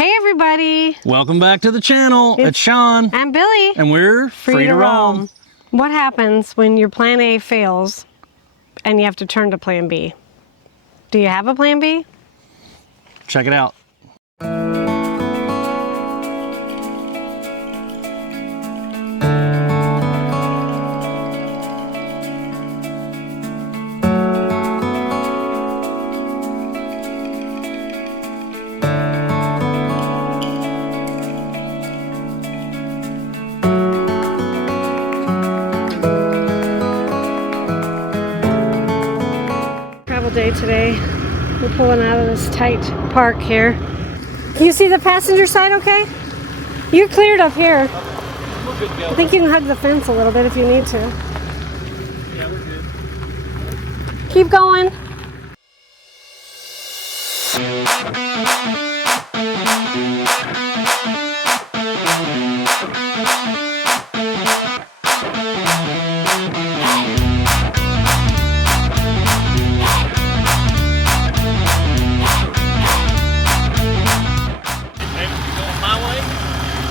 Hey everybody! Welcome back to the channel. It's Sean. I'm Billy. And we're free to roam. What happens when your plan A fails and you have to turn to plan B? Do you have a plan B? Check it out. Day today. We're pulling out of this tight park here. Can you see the passenger side okay? You're cleared up here. I think you can hug the fence a little bit if you need to. Yeah, we're good. Keep going.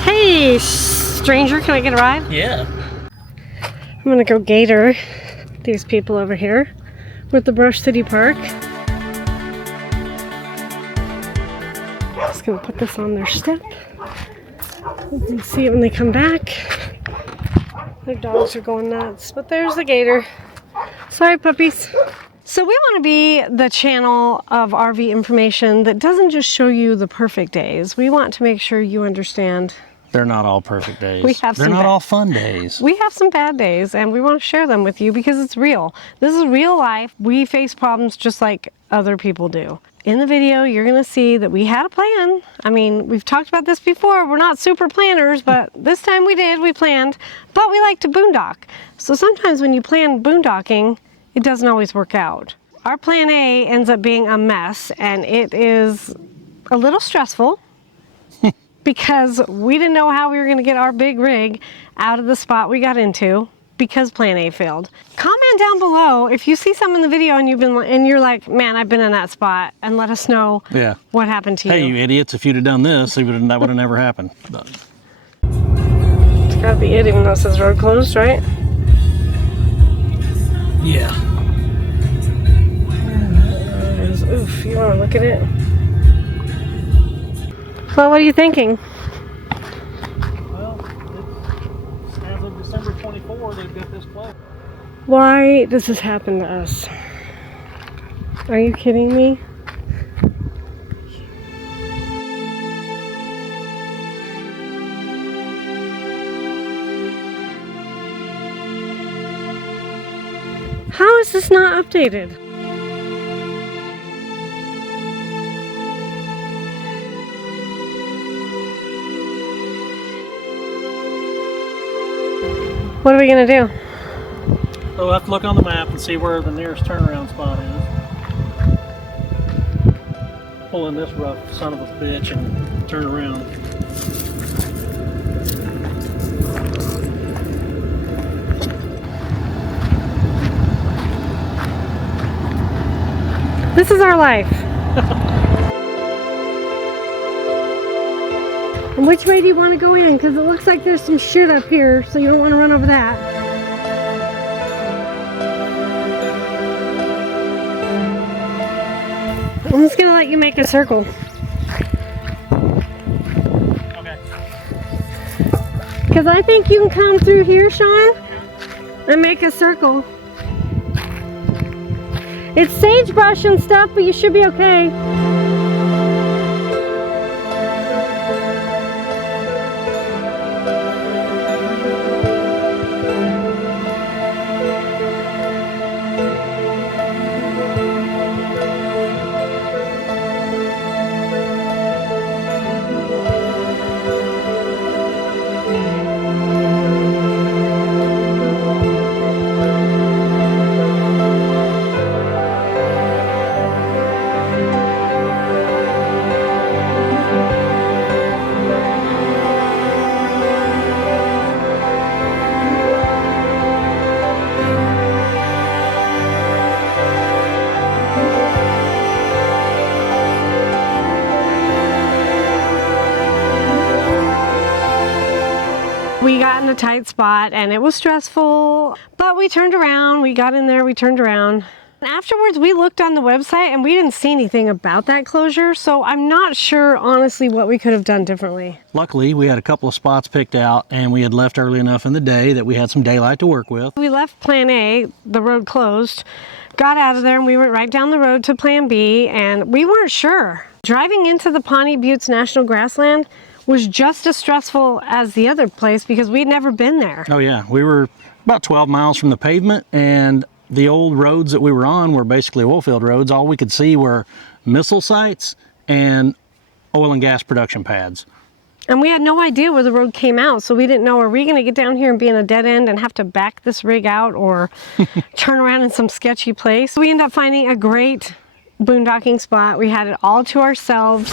Hey, stranger, can I get a ride? Yeah. I'm gonna go gator these people over here with the Brush City Park. Just gonna put this on their step. You can see it when they come back. Their dogs are going nuts, but there's the gator. Sorry, puppies. So we want to be the channel of RV information that doesn't just show you the perfect days. We want to make sure you understand they're not all perfect days. They're not all fun days. We have some bad days, and we want to share them with you because it's real. This is real life. We face problems just like other people do. In the video, you're going to see that we had a plan. I mean, we've talked about this before. We're not super planners, but this time we did. We planned, but we like to boondock. So sometimes when you plan boondocking, it doesn't always work out. Our plan A ends up being a mess, and it is a little stressful. Because we didn't know how we were going to get our big rig out of the spot we got into because plan A failed. Comment down below if you see something in the video and you're like, man, I've been in that spot, and let us know what happened to you. Hey, you idiots, if you'd have done this, that would have never happened. It's got to be it, even though it says road closed, right? Yeah. Oof, you want to look at it? Well, what are you thinking? Well, as of December 24, they've got this closed. Why does this happen to us? Are you kidding me? How is this not updated? What are we gonna do? So we'll have to look on the map and see where the nearest turnaround spot is. Pull in this rough son of a bitch and turn around. This is our life. And which way do you want to go in? Because it looks like there's some shit up here, so you don't want to run over that. I'm just going to let you make a circle. Okay. Because I think you can come through here, Sean, and make a circle. It's sagebrush and stuff, but you should be okay. got in a tight spot and it was stressful, but we turned around, we got in there, we turned around. And afterwards, we looked on the website and we didn't see anything about that closure, so I'm not sure, honestly, what we could have done differently. Luckily, we had a couple of spots picked out and we had left early enough in the day that we had some daylight to work with. We left Plan A, the road closed, got out of there, and we went right down the road to Plan B, and we weren't sure. Driving into the Pawnee Buttes National Grassland was just as stressful as the other place because we'd never been there. Oh yeah, we were about 12 miles from the pavement, and the old roads that we were on were basically oil field roads. All we could see were missile sites and oil and gas production pads. And we had no idea where the road came out, so we didn't know, are we going to get down here and be in a dead end and have to back this rig out or turn around in some sketchy place? We ended up finding a great boondocking spot. We had it all to ourselves.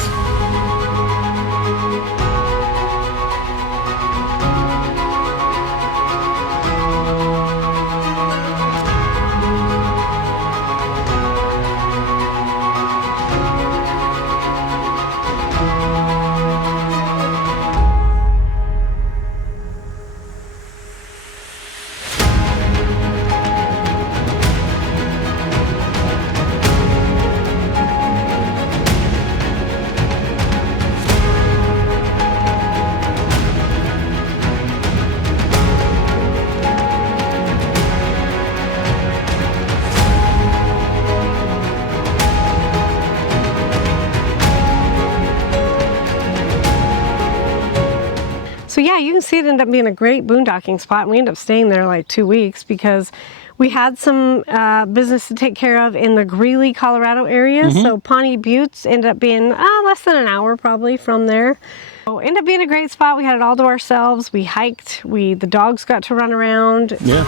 So yeah, you can see it ended up being a great boondocking spot. We ended up staying there like 2 weeks because we had some business to take care of in the Wrigley, Colorado area. So Pawnee Buttes ended up being less than an hour probably from there. So ended up being a great spot. We had it all to ourselves. We hiked. The dogs got to run around. Yeah.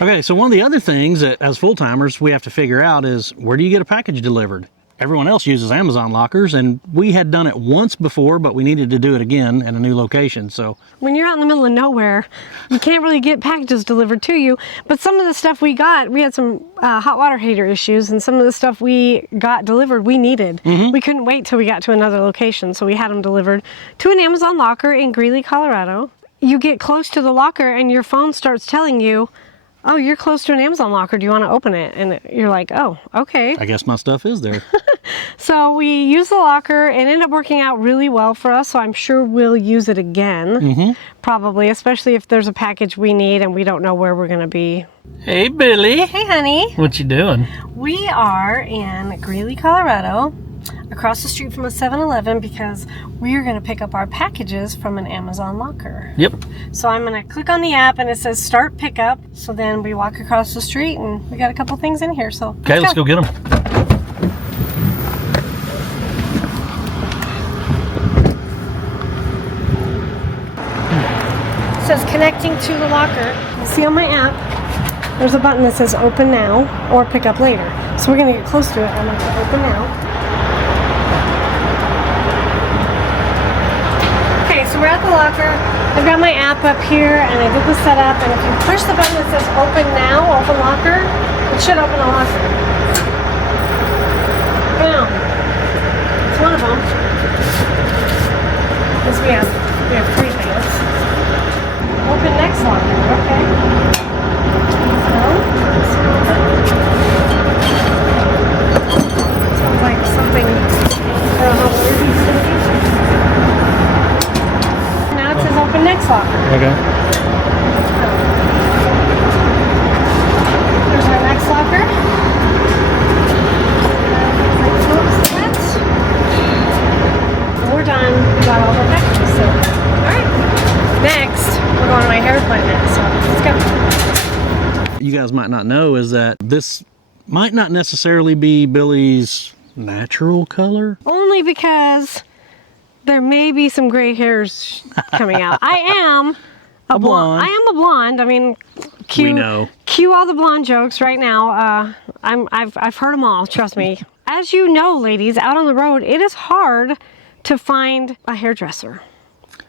Okay, so one of the other things that as full-timers we have to figure out is, where do you get a package delivered? Everyone else uses Amazon lockers, and we had done it once before, but we needed to do it again in a new location. So when you're out in the middle of nowhere, you can't really get packages delivered to you. But some of the stuff we got, we had some hot water heater issues, and some of the stuff we got delivered we needed. We couldn't wait till we got to another location, so we had them delivered to an Amazon locker in Wrigley, Colorado. You get close to the locker and your phone starts telling you, oh, you're close to an Amazon locker, do you want to open it? And you're like, oh, okay. I guess my stuff is there. So we used the locker and ended up working out really well for us, so I'm sure we'll use it again, probably, especially if there's a package we need and we don't know where we're going to be. Hey, Billy. Hey, honey. What you doing? We are in Greeley, Colorado, across the street from a 7-Eleven because we're going to pick up our packages from an Amazon locker. Yep. So I'm going to click on the app and it says start pickup. So then we walk across the street and we got a couple things in here. So okay, let's go get them. is connecting to the locker. You see on my app, there's a button that says open now or pick up later. So we're gonna get close to it. I'm gonna click open now. Okay, so we're at the locker. I've got my app up here and I did the setup, and if you push the button that says open now, open locker, it should open the locker. Boom. It's one of them. Because we have 3 things. Open next locker, okay. Sounds like something, I don't know what it's going to be. Now it says open next locker. Okay. There's our next locker. And we're done. We got all the packages. So, alright. Next, we're going to my hair appointment. So, let's go. You guys might not know is that this might not necessarily be Billy's natural color. Only because there may be some gray hairs coming out. I am a blonde. I am a blonde. I mean, We know. Cue all the blonde jokes right now. I've heard them all. Trust me. As you know, ladies, out on the road, it is hard to find a hairdresser.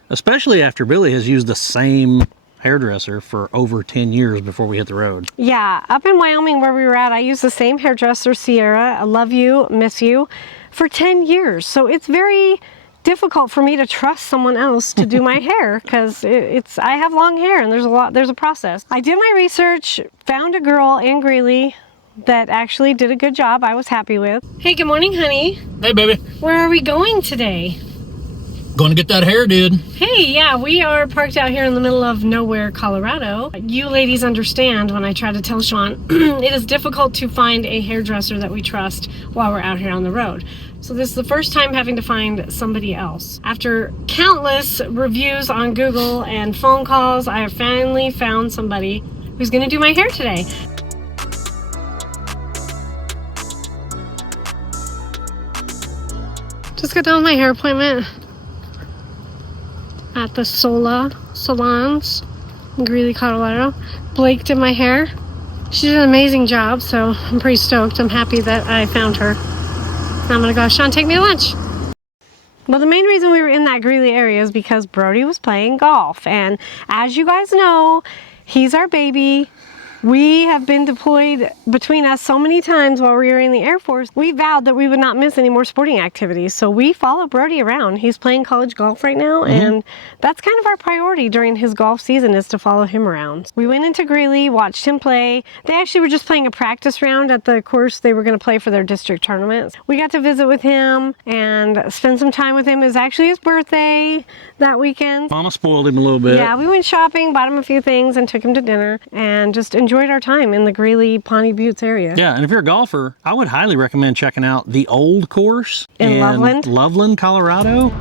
Especially after Billy has used the same hairdresser for over 10 years before we hit the road. Yeah, up in Wyoming where we were at, I used the same hairdresser, Sierra. I love you, miss you, for 10 years. So it's very difficult for me to trust someone else to do my hair because I have long hair and there's a process. I did my research, found a girl in Greeley that actually did a good job I was happy with. Hey, good morning, honey. Hey, baby. Where are we going today? Going to get that hair did. Hey, yeah, we are parked out here in the middle of nowhere, Colorado. You ladies understand when I try to tell Sean, it is difficult to find a hairdresser that we trust while we're out here on the road. So this is the first time having to find somebody else. After countless reviews on Google and phone calls, I have finally found somebody who's gonna do my hair today. Just got done with my hair appointment at the Sola Salons in Greeley, Colorado. Blake did my hair. She did an amazing job, so I'm pretty stoked. I'm happy that I found her. Now I'm gonna go have Sean take me to lunch. Well, the main reason we were in that Greeley area is because Brody was playing golf. And as you guys know, he's our baby. We have been deployed between us so many times while we were in the Air Force. We vowed that we would not miss any more sporting activities. So we follow Brody around. He's playing college golf right now, and that's kind of our priority during his golf season is to follow him around. We went into Greeley, watched him play. They actually were just playing a practice round at the course they were going to play for their district tournaments. We got to visit with him and spend some time with him. It was actually his birthday that weekend. Mama spoiled him a little bit. Yeah, we went shopping, bought him a few things, and took him to dinner, and just enjoyed our time in the Greeley, Pawnee Buttes area. Yeah, and if you're a golfer, I would highly recommend checking out the old course in Loveland, Colorado.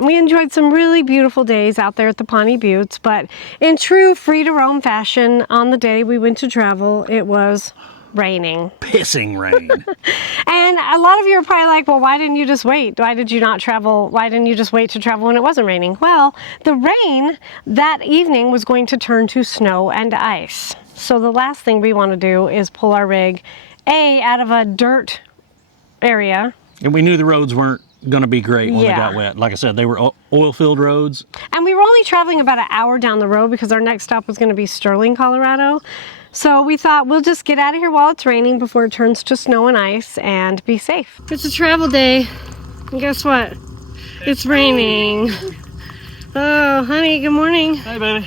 We enjoyed some really beautiful days out there at the Pawnee Buttes, but in true free-to-roam fashion, on the day we went to travel, it was raining. Pissing rain. And a lot of you are probably like, well, why didn't you just wait? Why did you not travel? Why didn't you just wait to travel when it wasn't raining? Well, the rain that evening was going to turn to snow and ice. So the last thing we want to do is pull our rig, out of a dirt area. And we knew the roads weren't going to be great when they got wet. Like I said, they were oil-filled roads. And we were only traveling about an hour down the road because our next stop was going to be Sterling, Colorado. So we thought we'll just get out of here while it's raining before it turns to snow and ice and be safe. It's a travel day. And guess what? It's raining. Oh, honey, good morning. Hey, baby.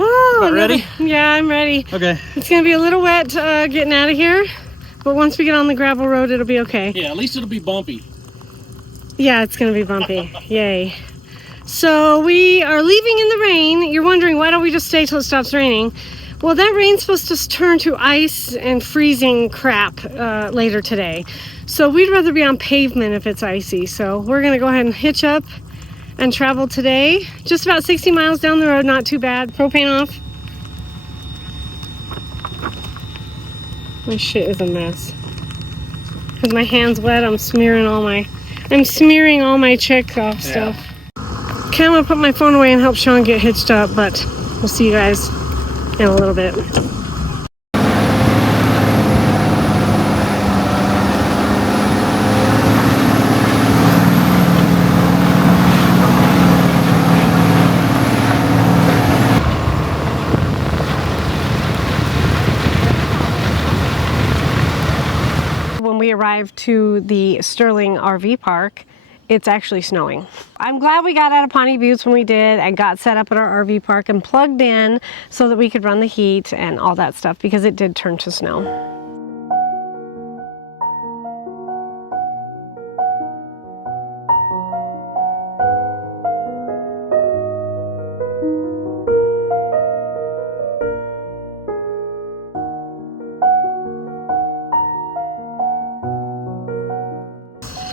Oh, ready? Yeah, I'm ready. Okay. It's going to be a little wet getting out of here, but once we get on the gravel road, it'll be okay. Yeah, at least it'll be bumpy. Yeah, it's going to be bumpy. Yay. So we are leaving in the rain. You're wondering, why don't we just stay till it stops raining? Well, that rain's supposed to turn to ice and freezing crap later today. So we'd rather be on pavement if it's icy. So we're going to go ahead and hitch up and travel today. Just about 60 miles down the road, not too bad. Propane off. My shit is a mess. With my hands wet, I'm smearing all my check off stuff. Okay, I'm gonna put my phone away and help Sean get hitched up, but we'll see you guys in a little bit. When we arrived to the Sterling RV park, it's actually snowing. I'm glad we got out of Pawnee Buttes when we did and got set up at our RV park and plugged in so that we could run the heat and all that stuff because it did turn to snow.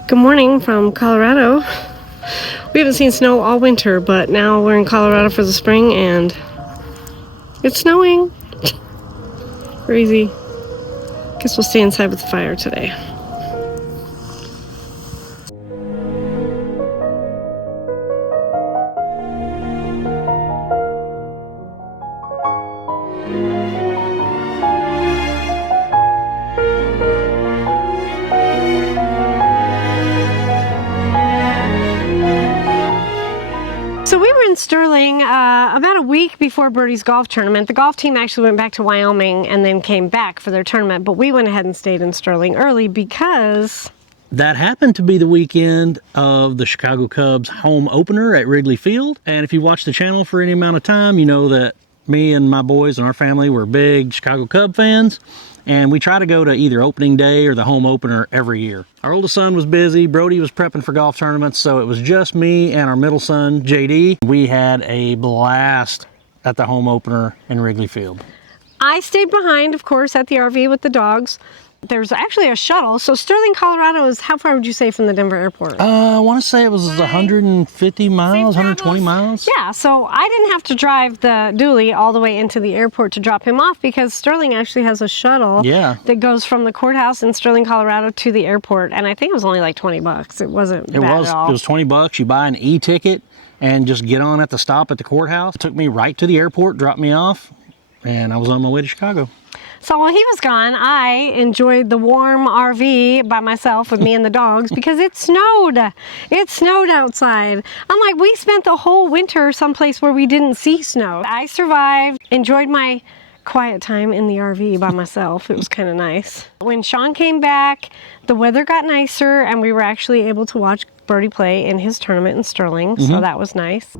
Good morning from Colorado. We haven't seen snow all winter, but now we're in Colorado for the spring and it's snowing. Crazy. Guess we'll stay inside with the fire today. So we were in Sterling about a week before Birdie's golf tournament. The golf team actually went back to Wyoming and then came back for their tournament, but we went ahead and stayed in Sterling early because That happened to be the weekend of the Chicago Cubs home opener at Wrigley Field. And if you watch the channel for any amount of time, you know that me and my boys and our family were big Chicago Cub fans. And we try to go to either opening day or the home opener every year. Our oldest son was busy. Brody was prepping for golf tournaments. So it was just me and our middle son, JD. We had a blast at the home opener in Wrigley Field. I stayed behind, of course, at the RV with the dogs. There's actually a shuttle. So Sterling, Colorado is, how far would you say from the Denver airport? I want to say it was 150 miles, 120 miles. Yeah, so I didn't have to drive the dually all the way into the airport to drop him off because Sterling actually has a shuttle that goes from the courthouse in Sterling, Colorado to the airport. And I think it was only like 20 bucks. It wasn't bad at all. It was 20 bucks. You buy an e-ticket and just get on at the stop at the courthouse. It took me right to the airport, dropped me off, and I was on my way to Chicago. So while he was gone, I enjoyed the warm RV by myself with me and the dogs because it snowed. It snowed outside. I'm like, we spent the whole winter someplace where we didn't see snow. I survived, enjoyed my quiet time in the RV by myself. It was kind of nice. When Sean came back, the weather got nicer and we were actually able to watch Birdie play in his tournament in Sterling. So that was nice.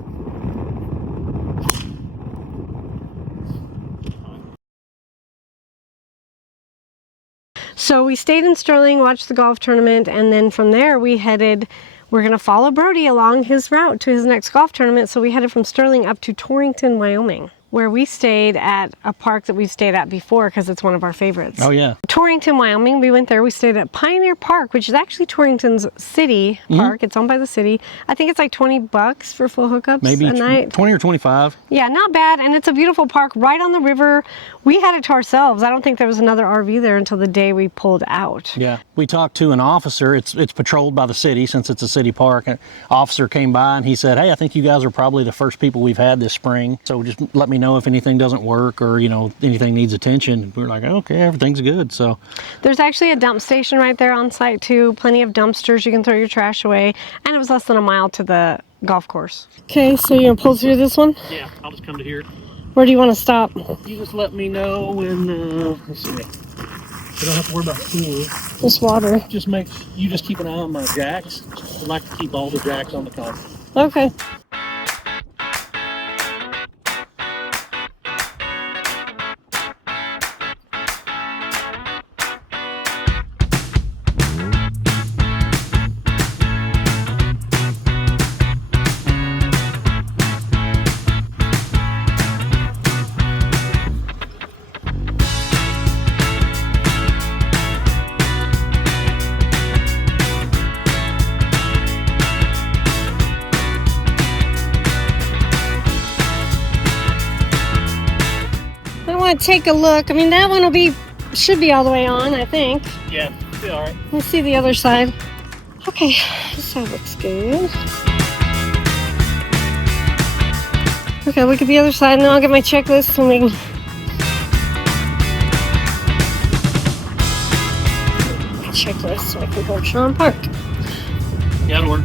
So we stayed in Sterling, watched the golf tournament, and then from there we're going to follow Brody along his route to his next golf tournament. So we headed from Sterling up to Torrington, Wyoming, where we stayed at a park that we've stayed at before because it's one of our favorites. Oh, yeah. Torrington, Wyoming, we went there. We stayed at Pioneer Park, which is actually Torrington's city park. It's owned by the city. I think it's like 20 bucks for full hookups a night. 20 or 25. Yeah, not bad. And it's a beautiful park right on the river. We had it to ourselves. I don't think there was another RV there until the day we pulled out. Yeah, we talked to an officer. It's patrolled by the city since it's a city park. An officer came by and he said, hey, I think you guys are probably the first people we've had this spring. So just let me know if anything doesn't work or, you know, anything needs attention. We were like, okay, everything's good. So there's actually a dump station right there on site too. Plenty of dumpsters. You can throw your trash away. And it was less than a mile to the golf course. Okay, so you're gonna pull through this one? Yeah, I'll just come to here. Where do you want to stop? You just let me know when, let's see. You don't have to worry about fuel. Just water. You just keep an eye on my jacks. I like to keep all the jacks on the car. Okay. Take a look. I mean, that one should be all the way on, I think. Yeah, Be all right. Let's see the other side. Okay, this side looks good. Okay, look at the other side, and then I'll get my checklist and we can... checklist so I can park Sean Park. Yeah, it'll work.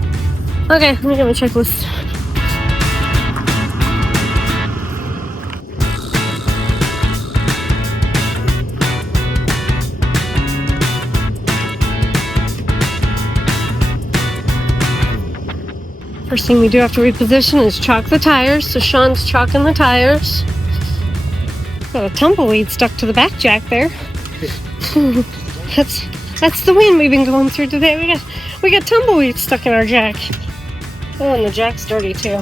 Okay, let me get my checklist. First thing we do after reposition is chalk the tires. So Sean's chalking the tires. Got a tumbleweed stuck to the back jack there. That's the wind we've been going through today. We got tumbleweed stuck in our jack. Oh, and the jack's dirty too.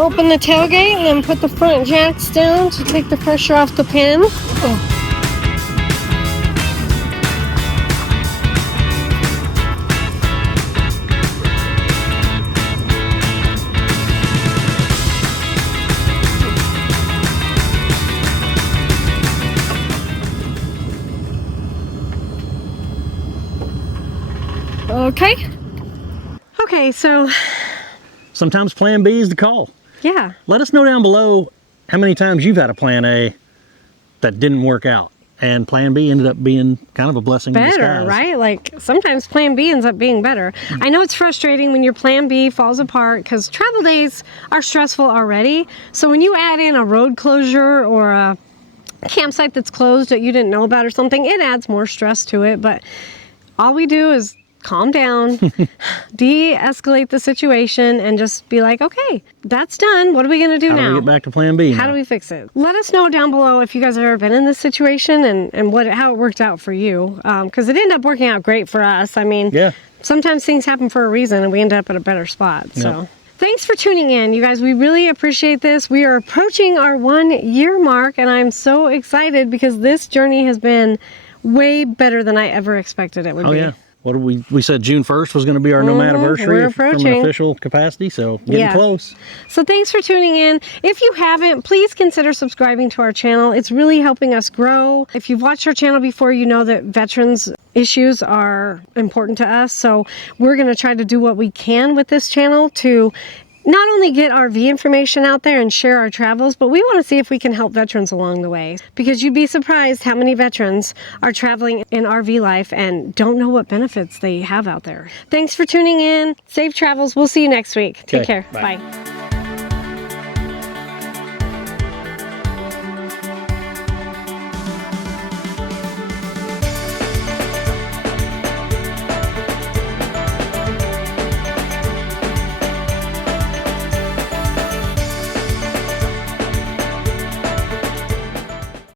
Open the tailgate and then put the front jacks down to take the pressure off the pin. Oh. Okay. Okay, so sometimes plan B is the call. yeah. Let us know down below how many times you've had a plan A that didn't work out. And plan B ended up being kind of a blessing in Better, disguise. right? Like sometimes plan B ends up being better. I know it's frustrating when your plan B falls apart because travel days are stressful already. So when you add in a road closure or a campsite that's closed that you didn't know about or something, it adds more stress to it. But all we do is calm down, de-escalate the situation, and just be like, okay, that's done. What are we going to do now? How do we get back to plan B? How do we fix it? Let us know down below if you guys have ever been in this situation and how it worked out for you. Because it ended up working out great for us. I mean, Yeah. sometimes things happen for a reason and we end up at a better spot. So. Yep. Thanks for tuning in, you guys. We really appreciate this. We are approaching our 1 year mark, and I'm so excited because this journey has been way better than I ever expected it would Oh, be. yeah. What did we said June 1st was going to be our nomadiversary we're from an approaching. official capacity, so getting Yeah. close. So thanks for tuning in. If you haven't, please consider subscribing to our channel. It's really helping us grow. If you've watched our channel before, you know that veterans issues are important to us. So we're going to try to do what we can with this channel to not only get RV information out there and share our travels, but we want to see if we can help veterans along the way. Because you'd be surprised how many veterans are traveling in RV life and don't know what benefits they have out there. Thanks for tuning in. Safe travels. We'll see you next week. Take Okay, care. bye. Bye.